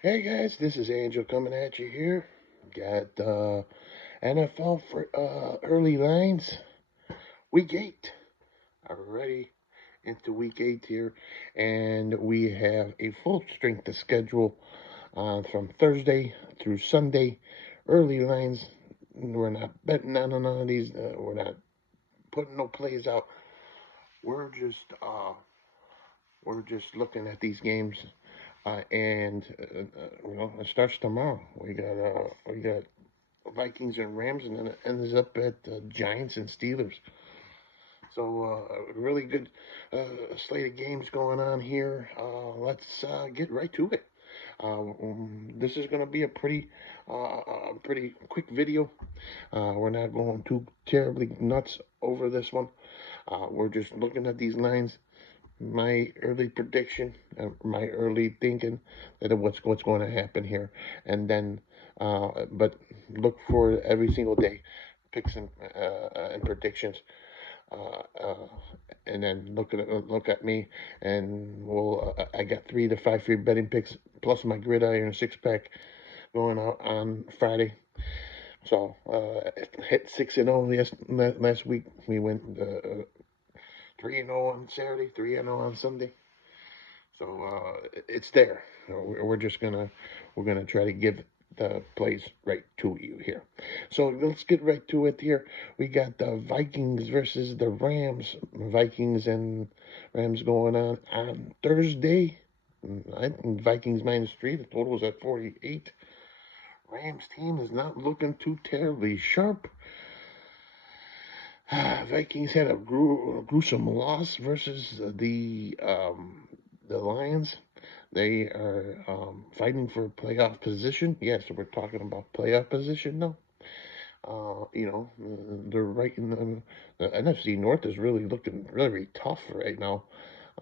Hey guys, this is Angel coming at you here. Got NFL for early lines, week 8. Already into week 8 here, and we have a full strength of schedule from Thursday through Sunday. Early lines, we're not betting on none of these. We're not putting no plays out. We're just uh, we're just looking at these games, and it starts tomorrow. We got Vikings and Rams, and then it ends up at Giants and Steelers. So really good slate of games going on here. Let's get right to it. This is going to be a pretty quick video. We're not going too terribly nuts over this one. We're just looking at these lines. My early prediction, my early thinking that of what's going to happen here, and then, but look for every single day picks and predictions, uh, uh, and then look at me, and I got 3 to 5 free betting picks plus my gridiron 6 pack going out on Friday. So hit 6-0 last week. We went 3-0 on Saturday, 3-0 on Sunday. So it's there. We're just gonna try to give the plays right to you here. So let's get right to it here. We got the Vikings versus the Rams. Vikings and Rams going on Thursday. I think Vikings -3. The total is at 48. Rams team is not looking too terribly sharp. Vikings had a gruesome loss versus the Lions. They are fighting for playoff position. Yes, we're talking about playoff position now. They're right in the NFC North is really looking really tough right now.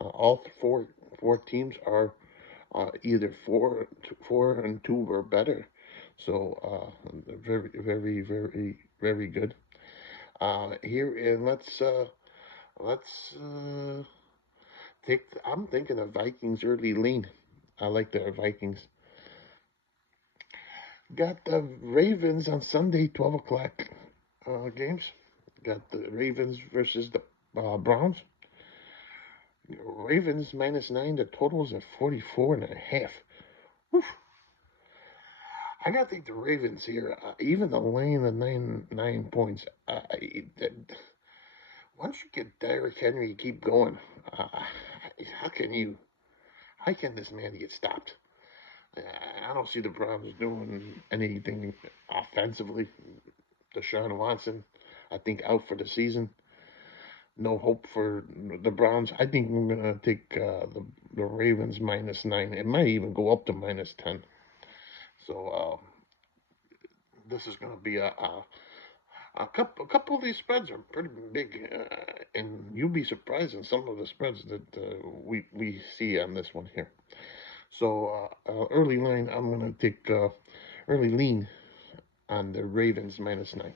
All four teams are either 4-2 or better. So very, very, very, very good. Here and let's take. I'm thinking of Vikings early lean. I like the Vikings. Got the Ravens on Sunday, 12 o'clock games. Got the Ravens versus the Browns. Ravens -9. The totals at 44.5. Whew. I gotta think the Ravens here. Even the laying the 9 points. Once you get Derrick Henry, keep going. How can you? How can this man get stopped? I don't see the Browns doing anything offensively. Deshaun Watson, I think, out for the season. No hope for the Browns. I think I'm gonna take the Ravens -9. It might even go up to -10. So this is gonna be a couple of these spreads are pretty big, and you'll be surprised in some of the spreads that we see on this one here. So early line, I'm gonna take early lean on the Ravens -9.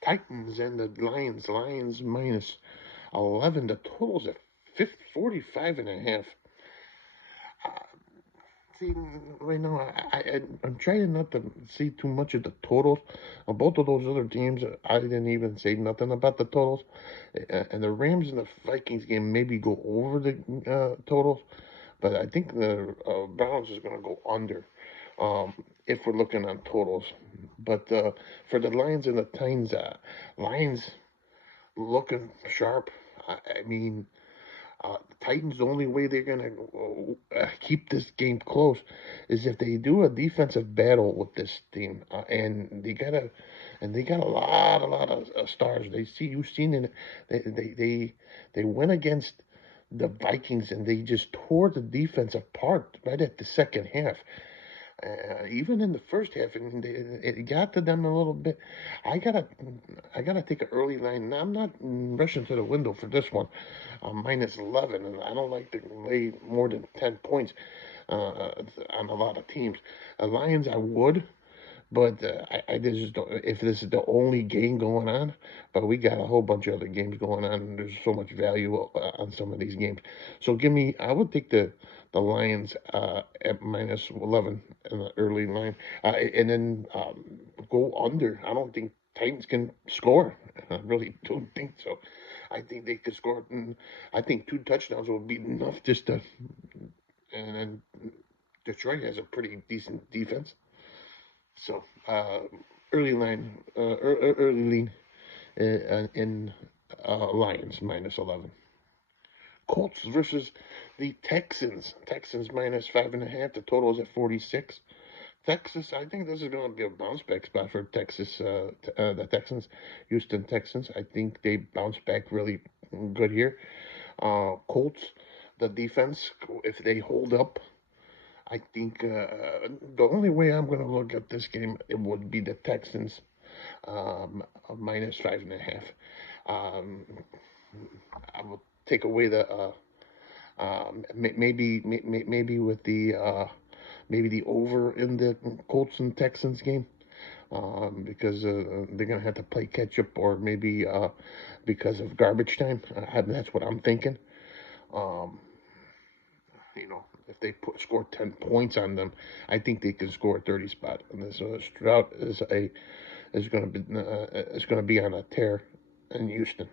Titans and the Lions. Lions -11. The total's at 45.5. Uh, See, right now, I'm trying not to see too much of the totals. On both of those other teams, I didn't even say nothing about the totals. And the Rams and the Vikings game maybe go over the totals, but I think the Browns is going to go under um, if we're looking on totals. But for the Lions and the Titans, Lions looking sharp. I mean, the Titans, the only way they're gonna keep this game close is if they do a defensive battle with this team, and they got a lot of stars. You've seen it. They went against the Vikings and they just tore the defense apart right at the second half. Even in the first half, and it got to them a little bit. I gotta, I gotta take an early line. Now, I'm not rushing to the window for this one. -11, and I don't like to lay more than 10 points on a lot of teams. Lions, I would, But I just don't. If this is the only game going on, but we got a whole bunch of other games going on, and there's so much value on some of these games. So give me. I would take the Lions at -11 in the early line, and then go under. I don't think Titans can score. I really don't think so. I think they could score. I think 2 touchdowns will be enough just to. And then Detroit has a pretty decent defense. So early line, early lean in Lions -11. Colts versus the Texans. Texans -5.5. The total is at 46. Texas, I think this is going to be a bounce back spot for Texas. The Texans, Houston Texans. I think they bounce back really good here. Colts, the defense, if they hold up, I think the only way I'm going to look at this game it would be the Texans -5.5. Um, I will take away the maybe with the maybe the over in the Colts and Texans game because they're gonna have to play catch up or maybe because of garbage time. That's what I'm thinking. Um, if they score 10 points on them, I think they can score a 30 spot. And this Stroud is going to be on a tear in Houston.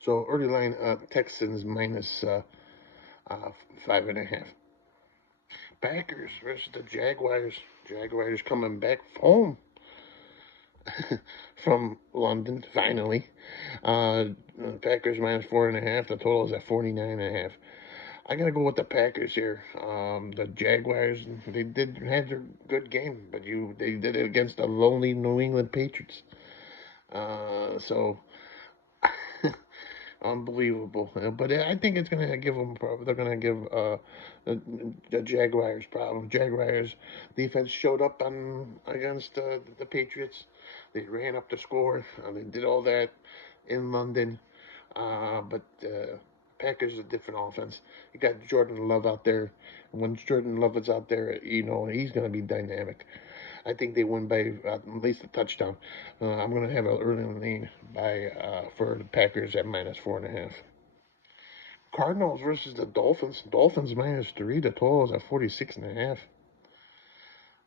So early line Texans -5.5. Packers versus the Jaguars. Jaguars coming back home from London finally. Packers -4.5. The total is at 49.5. I gotta go with the Packers here. The Jaguars, they had their good game, but they did it against the lonely New England Patriots. So unbelievable. But I think it's gonna give them. They're gonna give the Jaguars problem. Jaguars defense showed up on against the Patriots. They ran up the score. They did all that in London. But Packers is a different offense. You got Jordan Love out there. When Jordan Love is out there, he's going to be dynamic. I think they win by at least a touchdown. I'm going to have an early lean for the Packers at -4.5. Cardinals versus the Dolphins. Dolphins -3. The total is at 46.5.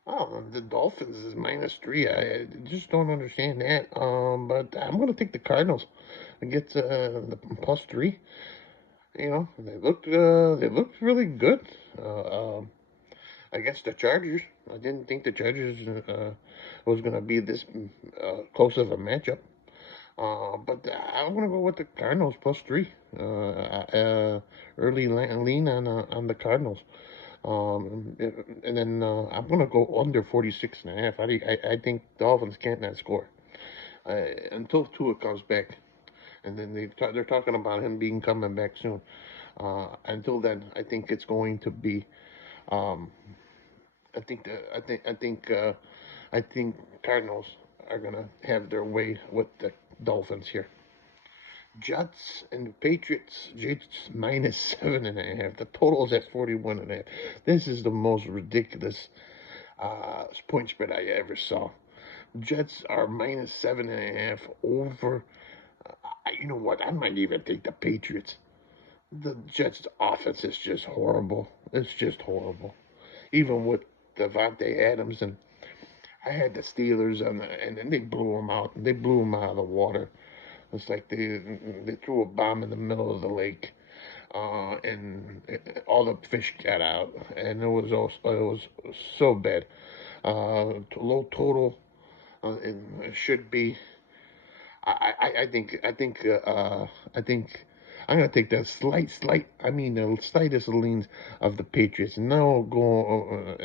Oh, the Dolphins is -3. I just don't understand that. But I'm going to take the Cardinals and get the +3. They looked really good against the Chargers. I didn't think the Chargers was going to be this close of a matchup. But I'm going to go with the Cardinals +3. Early lean on the Cardinals. And then I'm going to go under 46.5. I think Dolphins can't not score until Tua comes back. And then they're talking about him coming back soon. Until then, I think it's going to be. Um, I think Cardinals are gonna have their way with the Dolphins here. Jets and Patriots. Jets -7.5. The total is at 41.5. This is the most ridiculous point spread I ever saw. Jets are -7.5 over. You know what? I might even take the Patriots. The Jets' offense is just horrible. It's just horrible. Even with Davante Adams, and I had the Steelers, and then they blew them out. They blew them out of the water. It's like they threw a bomb in the middle of the lake, and all the fish got out, and it was so bad. Low total. It should be. I think I'm gonna take the the slightest leans of the Patriots. No go,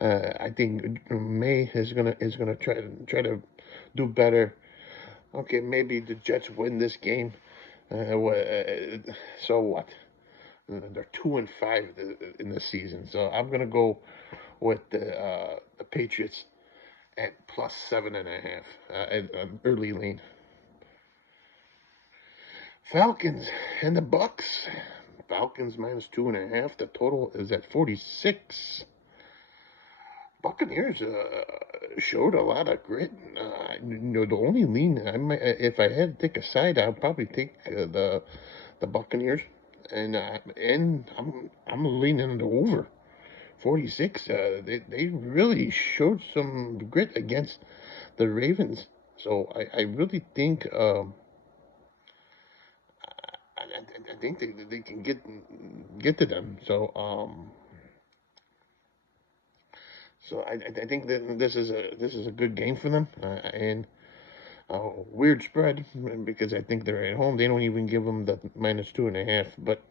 I think May is gonna try to do better. Okay, maybe the Jets win this game. So what? They're 2-5 in the season, so I'm gonna go with the Patriots at +7.5 early lean. Falcons and the Bucks. Falcons -2.5. The total is at 46. Buccaneers showed a lot of grit. The only lean if I had to take a side, I'd probably take the Buccaneers, and I'm leaning the over 46. They really showed some grit against the Ravens, so I really think I think they can get to them. So I think that this is a good game for them, and weird spread because I think they're at home. They don't even give them the -2.5, but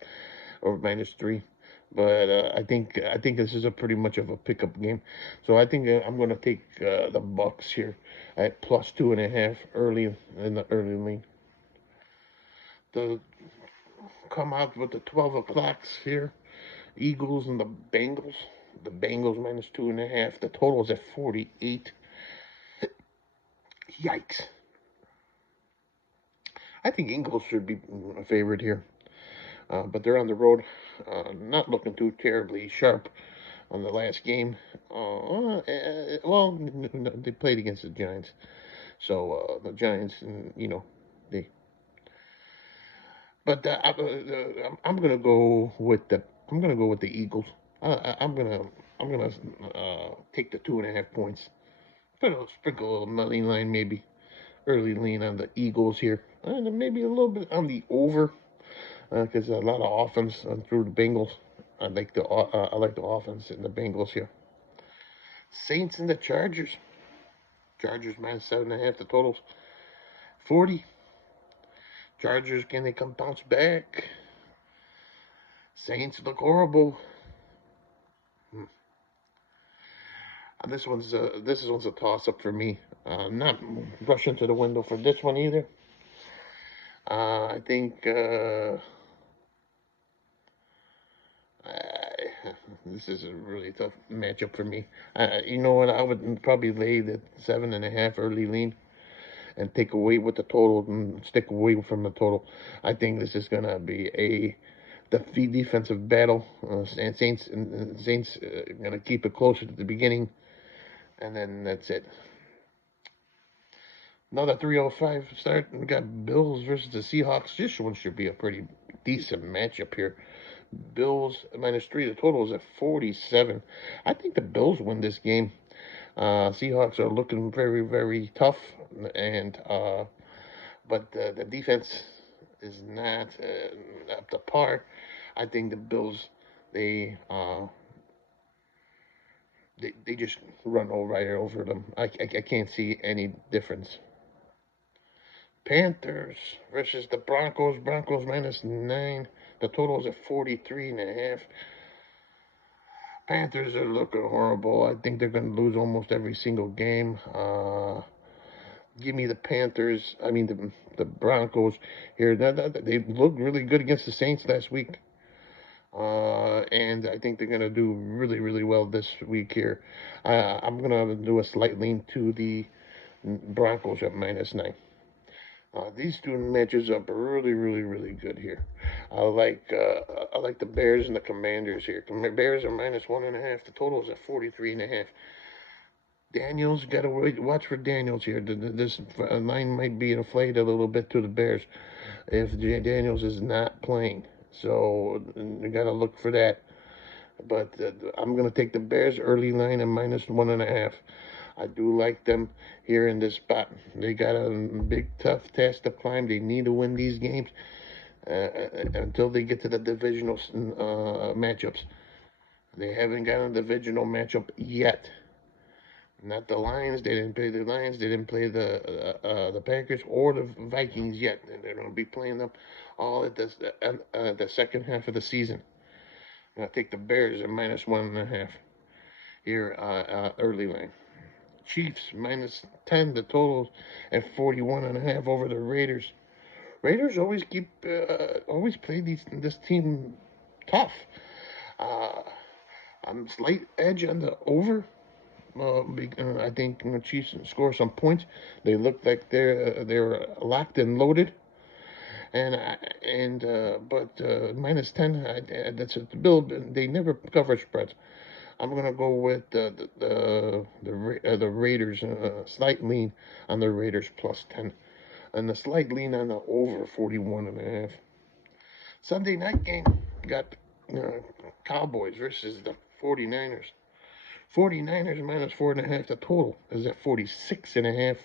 or -3. But I think this is a pretty much of a pickup game. So I think I'm going to take the Bucks here at +2.5 early in the early lane. The come out with the 12 o'clocks here. Eagles and the Bengals. The Bengals -2.5. The total is at 48. Yikes. I think Eagles should be a favorite here. But they're on the road, not looking too terribly sharp on the last game. Well, they played against the Giants, so the Giants, they. But I'm gonna go with the Eagles. I'm gonna take the 2.5 points. Sprinkle a little money line, maybe early lean on the Eagles here, and maybe a little bit on the over because a lot of offense through the Bengals. I like the offense in the Bengals here. Saints and the Chargers. Chargers -7.5. The totals 40. Chargers, can they come bounce back? Saints look horrible. This one's a toss up for me. Not rushing to the window for this one either. I think this is a really tough matchup for me. You know what? I would probably lay the 7.5 early lean and take away with the total and stick away from the total. I think this is gonna be a defensive battle. And Saints gonna keep it closer to the beginning, and then that's it. Another 3:05 start. We got Bills versus the Seahawks. This one should be a pretty decent matchup here. Bills -3. The total is at 47. I think the Bills win this game. Seahawks are looking very, very tough, and but the defense is not up to par. I think the Bills they they just run right over them. I can't see any difference. Panthers versus the Broncos. Broncos -9. The total is at 43.5. Panthers are looking horrible. I think they're going to lose almost every single game. Give me the Panthers. I mean the Broncos here. They looked really good against the Saints last week. And I think they're going to do really, really well this week here. I'm going to do a slight lean to the Broncos at -9. These two matches up really, really, really good here. I like the Bears and the Commanders here. Bears are -1.5. The total is at 43.5. Daniels, got to watch for Daniels here. This line might be inflated a little bit to the Bears if Daniels is not playing. So you got to look for that. But I'm going to take the Bears early line at -1.5. I do like them here in this spot. They got a big, tough task to climb. They need to win these games until they get to the divisional matchups. They haven't got a divisional matchup yet. Not the Lions. They didn't play the Lions. They didn't play the Packers or the Vikings yet. And they're going to be playing them all at the second half of the season. I'm going to take the Bears at -1.5 here early line. Chiefs -10. The total at 41.5 over the Raiders. Raiders always play this team tough. I'm slight edge on the over. I think the Chiefs score some points. They look like they're locked and loaded. But -10. That's the Bill. They never cover spreads. I'm gonna go with the Raiders. Slight lean on the Raiders +10, and the slight lean on the over 41.5. Sunday night game got Cowboys versus the 49ers. 49ers -4.5. The total is at 46.5.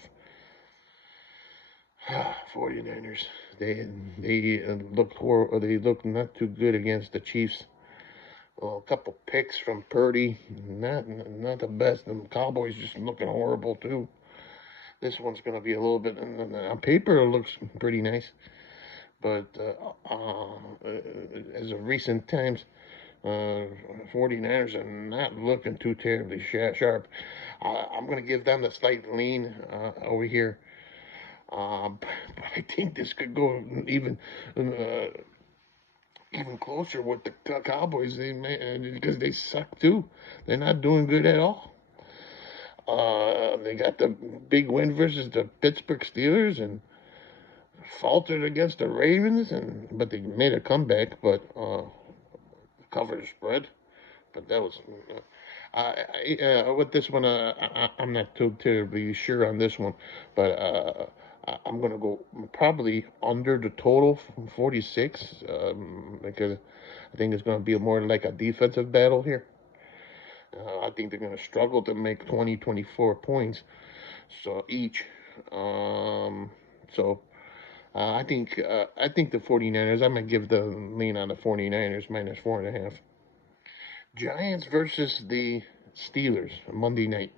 49ers. They looked horrible. They looked not too good against the Chiefs. Well, a couple picks from Purdy, not the best. The Cowboys just looking horrible too. This one's going to be a little bit on paper. It looks pretty nice, but as of recent times, 49ers are not looking too terribly sharp. I'm going to give them the slight lean over here. But I think this could go even closer with the Cowboys. Because they suck too. They're not doing good at all. They got the big win versus the Pittsburgh Steelers and faltered against the Ravens, but they made a comeback. But covered the spread. But that was with this one. I'm not too terribly sure on this one, but I'm gonna go probably under the total 46 because I think it's gonna be more like a defensive battle here. I think they're gonna struggle to make 24 points, so each. So I think the 49ers. I'm gonna give the lean on the 49ers -4.5. Giants versus the Steelers Monday night.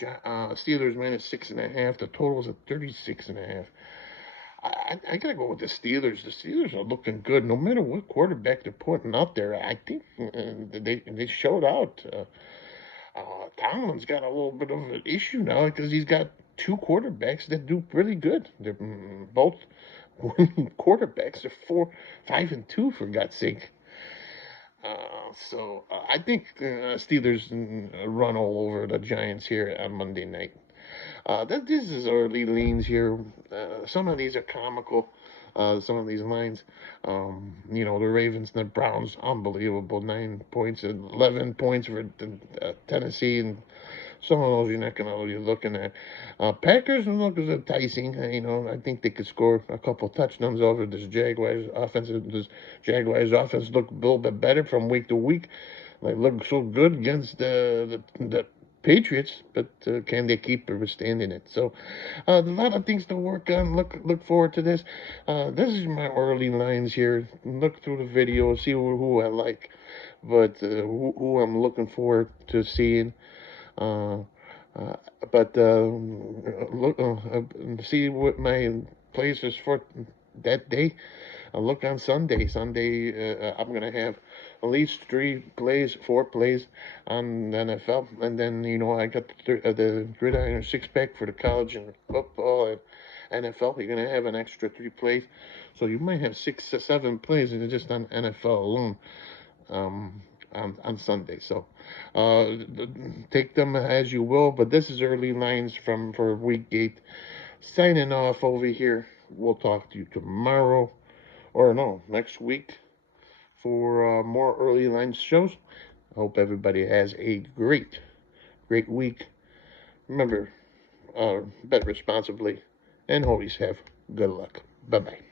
Steelers -6.5. The total is at 36.5. I gotta go with the Steelers. The Steelers are looking good, no matter what quarterback they're putting out there. I think they showed out. Tomlin's got a little bit of an issue now because he's got two quarterbacks that do really good. They're both winning quarterbacks. They're 5-2 for God's sake. So I think Steelers run all over the Giants here on Monday night. This is early leans here. Some of these are comical. Some of these lines, the Ravens and the Browns, unbelievable. 9 points, 11 points for Tennessee, and some of those you're not going to be looking at. Packers look as enticing. I think they could score a couple touchdowns over this Jaguars offense. This Jaguars offense look a little bit better from week to week. They look so good against the Patriots, but can they keep withstanding it? So a lot of things to work on. Look forward to this. This is my early lines here. Look through the video, see who I like, but who I'm looking forward to seeing. But look, see what my plays is for that day. Look on Sunday. I'm gonna have at least 4 plays on the NFL, and then I got the Gridiron 6-pack for the college and football and NFL. You're gonna have an extra 3 plays, so you might have 6 or 7 plays just on NFL alone. On Sunday. So take them as you will, but this is early lines for week 8. Signing off over here. We'll talk to you tomorrow, or no, next week for more early lines shows. I hope everybody has a great week. Remember, bet responsibly and always have good luck. Bye-bye.